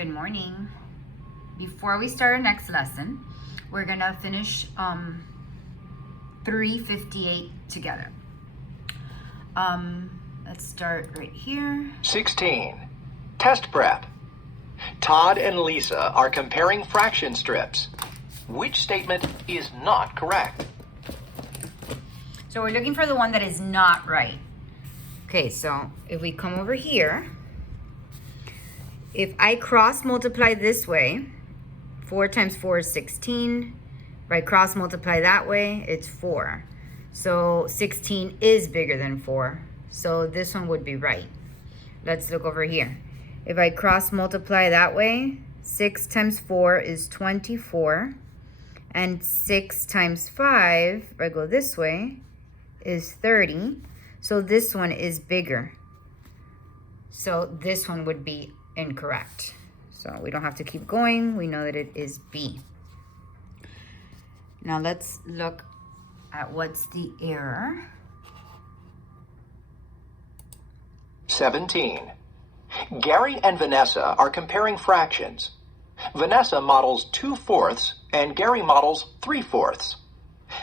Good morning. Before we start our next lesson, we're gonna finish 358 together. Let's start right here. 16. Test prep. Todd and Lisa are comparing fraction strips. Which statement is not correct? So we're looking for the one that is not right. Okay, so if we come over here, if I cross multiply this way, 4 times 4 is 16. If I cross multiply that way, it's 4. So 16 is bigger than 4. So this one would be right. Let's look over here. If I cross multiply that way, 6 times 4 is 24. And 6 times 5, if I go this way, is 30. So this one is bigger. So this one would be incorrect. So we don't have to keep going. We know that it is B. Now let's look at what's the error. 17. Gary and Vanessa are comparing fractions. Vanessa models 2/4 and Gary models 3/4.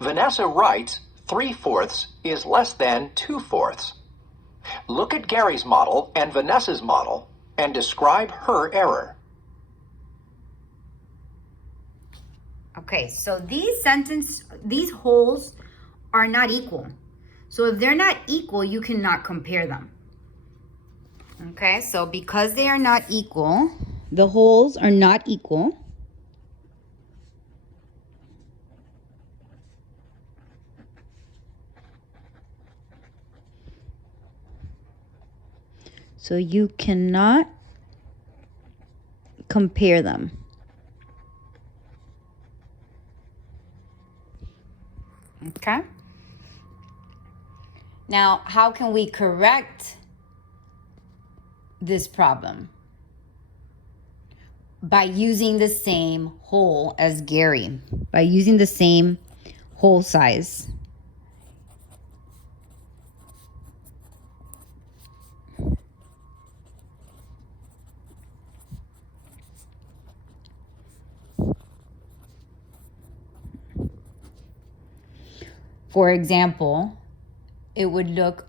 Vanessa writes 3/4 is less than 2/4. Look at Gary's model and Vanessa's model and describe her error. Okay, so these wholes are not equal. So if they're not equal, you cannot compare them. Okay, so because they are not equal, the wholes are not equal. So you cannot compare them. Okay. Now, how can we correct this problem? By using the same hole as Gary, by using the same hole size. For example, it would look,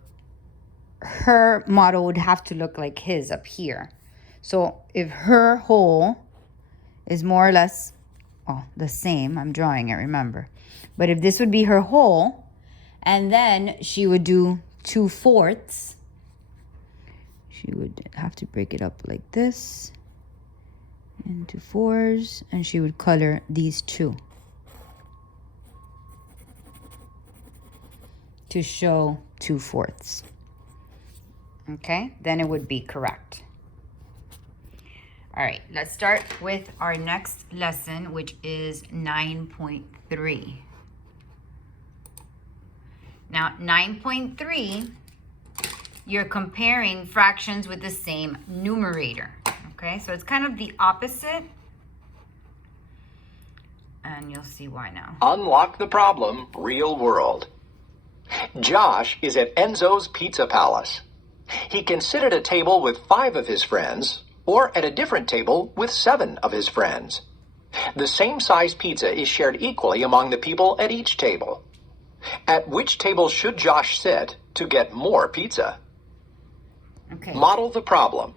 her model would have to look like his up here. So if her hole is more or less, the same, I'm drawing it, remember. But if this would be her hole, and then she would do 2/4, she would have to break it up like this into 4s, and she would color these two to show 2/4. Okay, then it would be correct. All right, let's start with our next lesson, which is 9.3. Now, 9.3, you're comparing fractions with the same numerator. Okay, so it's kind of the opposite. And you'll see why now. Unlock the problem, real world. Josh is at Enzo's Pizza Palace. He can sit at a table with 5 of his friends, or at a different table with 7 of his friends. The same size pizza is shared equally among the people at each table. At which table should Josh sit to get more pizza? Okay. Model the problem.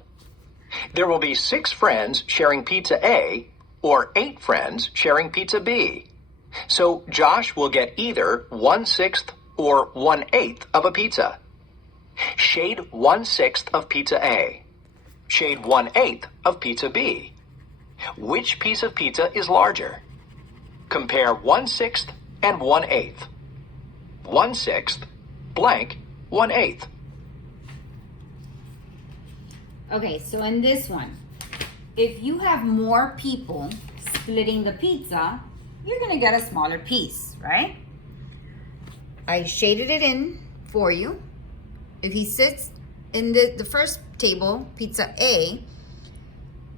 There will be 6 friends sharing pizza A, or 8 friends sharing pizza B. So Josh will get either 1/6 or 1/8 of a pizza. Shade 1/6 of pizza A. Shade 1/8 of pizza B. Which piece of pizza is larger? Compare 1/6 and 1/8. 1/6 blank 1/8. Okay, so in this one, if you have more people splitting the pizza, you're gonna get a smaller piece, right? I shaded it in for you. If he sits in the first table, pizza A,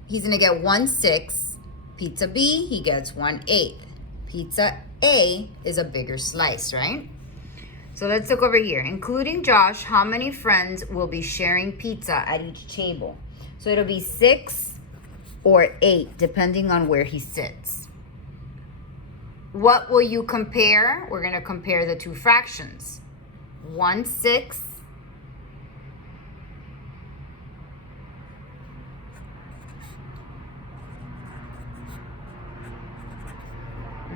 he's gonna get 1/6. Pizza B, he gets 1/8. Pizza A is a bigger slice, right? So let's look over here. Including Josh, how many friends will be sharing pizza at each table? So it'll be 6 or 8, depending on where he sits. What will you compare? We're going to compare the two fractions. 1/6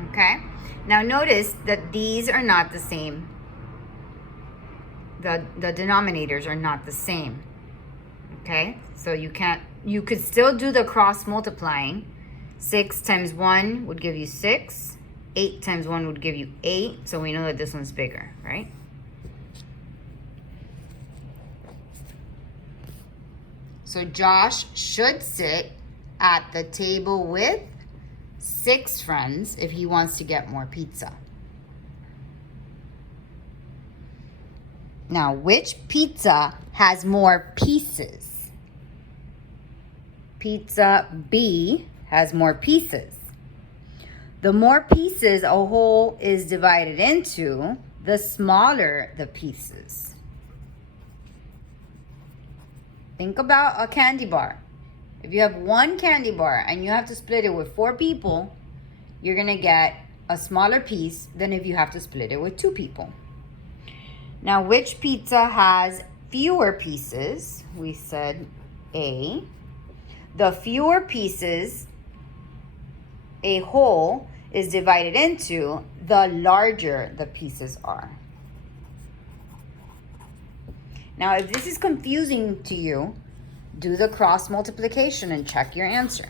okay? Now notice that these are not the same. The denominators are not the same. Okay? So you could still do the cross multiplying. 6 times 1 would give you 6. 8 times 1 would give you 8. So we know that this one's bigger, right? So Josh should sit at the table with 6 friends if he wants to get more pizza. Now, which pizza has more pieces? Pizza B has more pieces. The more pieces a whole is divided into, the smaller the pieces. Think about a candy bar. If you have one candy bar and you have to split it with 4 people, you're going to get a smaller piece than if you have to split it with 2 people. Now, which pizza has fewer pieces? We said A. The fewer pieces a whole is divided into, the larger the pieces are. Now, if this is confusing to you, do the cross multiplication and check your answer.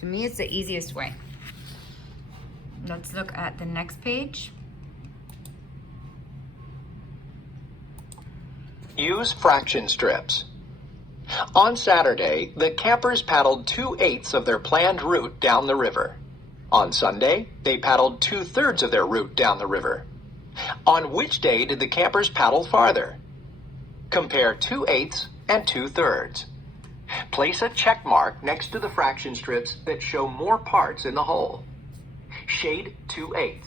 To me, it's the easiest way. Let's look at the next page. Use fraction strips. On Saturday, the campers paddled 2/8 of their planned route down the river. On Sunday, they paddled 2/3 of their route down the river. On which day did the campers paddle farther? Compare 2/8 and 2/3. Place a check mark next to the fraction strips that show more parts in the whole. Shade 2/8,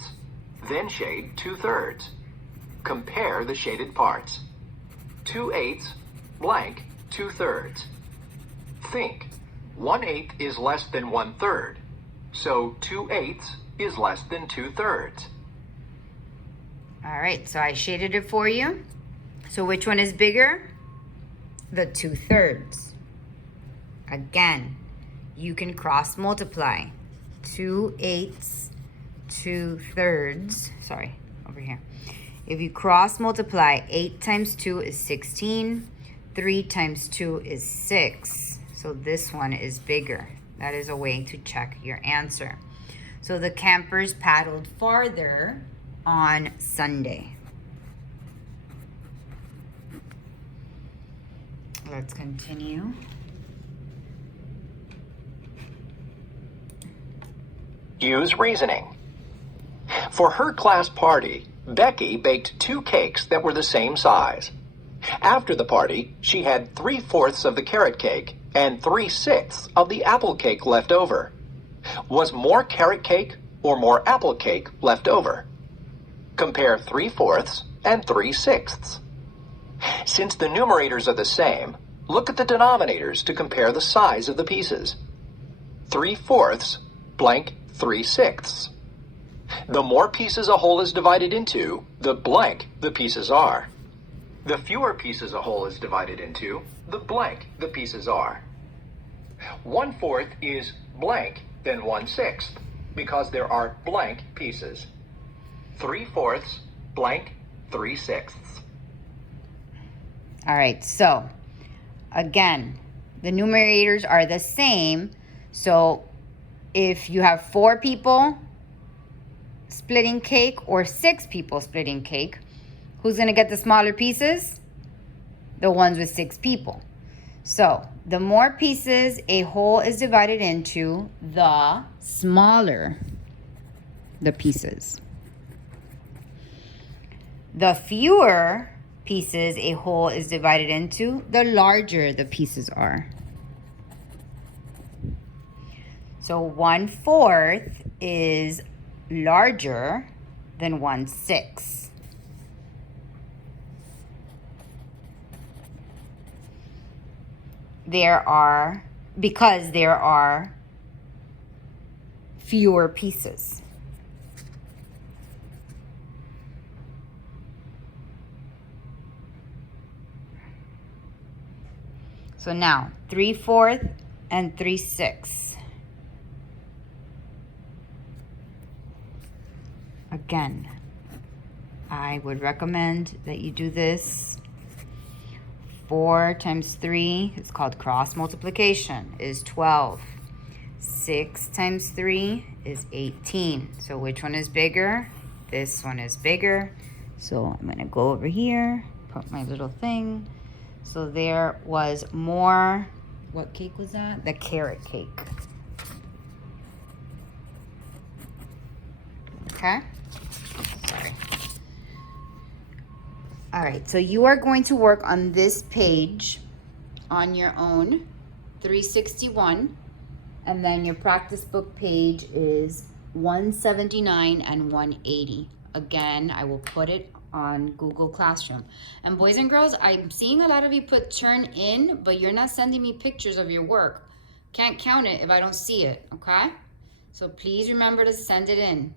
then shade 2/3. Compare the shaded parts. 2/8 blank 2/3. Think, 1/8 is less than 1/3, so 2/8 is less than 2/3. All right, so I shaded it for you. So which one is bigger? The 2/3. Again, you can cross multiply. 2/8, 2/3. Sorry, over here. If you cross multiply, 8 times 2 is 16. 3 times 2 is 6. So this one is bigger. That is a way to check your answer. So the campers paddled farther on Sunday. Let's continue. Use reasoning. For her class party, Becky baked 2 cakes that were the same size. After the party, she had 3/4 of the carrot cake and 3/6 of the apple cake left over. Was more carrot cake or more apple cake left over? Compare 3/4 and 3/6. Since the numerators are the same, look at the denominators to compare the size of the pieces. 3/4 blank 3/6. The more pieces a whole is divided into, the blank the pieces are. The fewer pieces a whole is divided into, the blank the pieces are. 1/4 is blank then 1/6 because there are blank pieces. 3/4 blank 3/6. All right, so again, the numerators are the same. So if you have 4 people splitting cake or 6 people splitting cake, who's going to get the smaller pieces? The ones with 6 people. So the more pieces a whole is divided into, the smaller the pieces. The fewer pieces a whole is divided into, the larger the pieces are. So 1/4 is larger than 1/6. There are because there are fewer pieces. So now 3/4 and 3/6. Again, I would recommend that you do this. 4 times 3, it's called cross multiplication, is 12. 6 times 3 is 18. So which one is bigger? This one is bigger. So I'm going to go over here, put my little thing. So there was more, what cake was that? The carrot cake. Okay? Sorry. All right, so you are going to work on this page on your own, 361, and then your practice book page is 179 and 180. Again, I will put it on Google Classroom. And boys and girls, I'm seeing a lot of you put turn in, but you're not sending me pictures of your work. Can't count it if I don't see it, okay? So please remember to send it in.